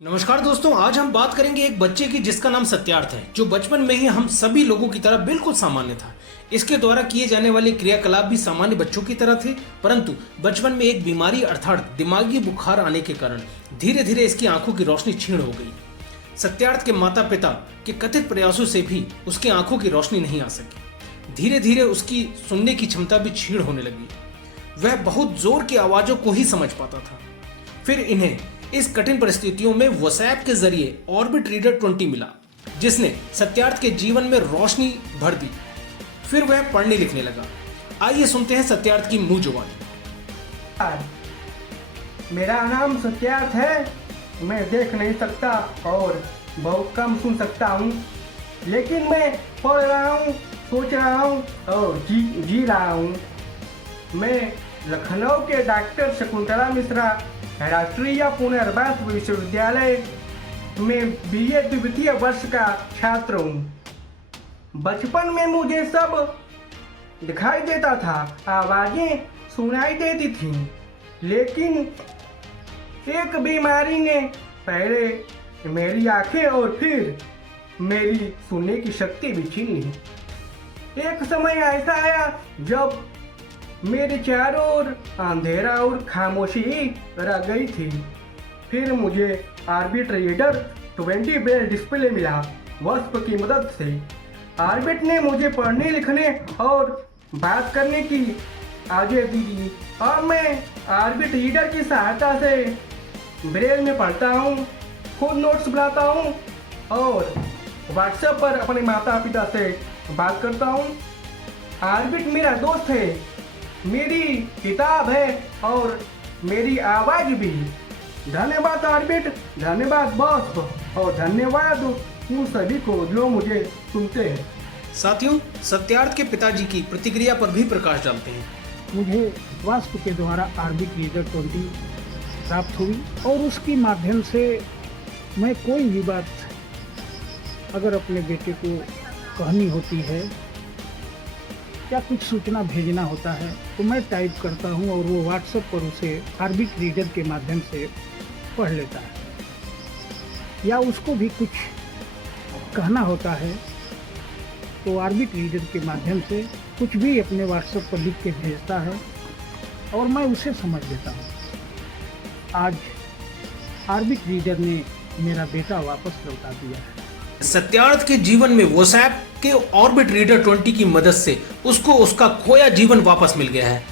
नमस्कार दोस्तों, आज हम बात करेंगे एक बच्चे की जिसका नाम सत्यार्थ है, जो बचपन में ही हम सभी लोगों की तरह बिल्कुल सामान्य था। इसके द्वारा किए जाने वाले क्रियाकलाप भी सामान्य बच्चों की तरह थे, परंतु बचपन में एक बीमारी अर्थात दिमागी बुखार आने के कारण धीरे धीरे इसकी आंखों की रोशनी क्षीण हो गई। सत्यार्थ के माता पिता के कथित प्रयासों से भी उसकी आंखों की रोशनी नहीं आ सकी। धीरे धीरे उसकी सुनने की क्षमता भी क्षीण होने लगी। वह बहुत जोर की आवाजों को ही समझ पाता था। फिर इन्हें इस कठिन परिस्थितियों में व्हाट्सएप के जरिए ऑर्बिट रीडर 20 मिला, जिसने सत्यार्थ के जीवन में रोशनी भर दी। फिर वह पढ़ने लिखने लगा। आइए सुनते हैं सत्यार्थ की मुंह जुबानी। मेरा नाम सत्यार्थ है। मैं देख नहीं सकता और बहुत कम सुन सकता हूँ, लेकिन मैं पढ़ रहा हूँ, सोच रहा हूँ और जी रहा हूँ। मैं लखनऊ के डॉक्टर शकुंतला मिश्रा राष्ट्रीय पुनर्वास विश्वविद्यालय में बीए द्वितीय वर्ष का छात्र हूँ। बचपन में मुझे सब दिखाई देता था, आवाज़ें सुनाई देती थीं, लेकिन एक बीमारी ने पहले मेरी आंखें और फिर मेरी सुनने की शक्ति भी छीन ली। एक समय ऐसा आया जब मेरे चारों ओर अंधेरा और खामोशी रह गई थी। फिर मुझे ऑर्बिट रीडर 20 ब्रेल डिस्प्ले मिला। वास्प की मदद से ऑर्बिट ने मुझे पढ़ने लिखने और बात करने की आज़ादी दी और मैं ऑर्बिट रीडर की सहायता से ब्रेल में पढ़ता हूँ, खुद नोट्स बनाता हूँ और व्हाट्सएप पर अपने माता पिता से बात करता हूँ। ऑर्बिट मेरा दोस्त है, मेरी किताब है और मेरी आवाज़ भी। धन्यवाद ऑर्बिट, धन्यवाद बॉस और धन्यवाद उन सभी को जो मुझे सुनते हैं। साथियों, सत्यार्थ के पिताजी की प्रतिक्रिया पर भी प्रकाश डालते हैं। मुझे वास्प के द्वारा ऑर्बिट रीडर 20 प्राप्त हुई और उसके माध्यम से मैं कोई भी बात अगर अपने बेटे को कहनी होती है या कुछ सूचना भेजना होता है तो मैं टाइप करता हूं और वो व्हाट्सएप पर उसे ऑर्बिट रीडर के माध्यम से पढ़ लेता है। या उसको भी कुछ कहना होता है तो ऑर्बिट रीडर के माध्यम से कुछ भी अपने व्हाट्सएप पर लिख के भेजता है और मैं उसे समझ लेता हूँ। आज ऑर्बिट रीडर ने मेरा बेटा वापस लौटा दिया है। सत्यार्थ के जीवन में व्हाट्सएप के ऑर्बिट रीडर 20 की मदद से उसको उसका खोया जीवन वापस मिल गया है।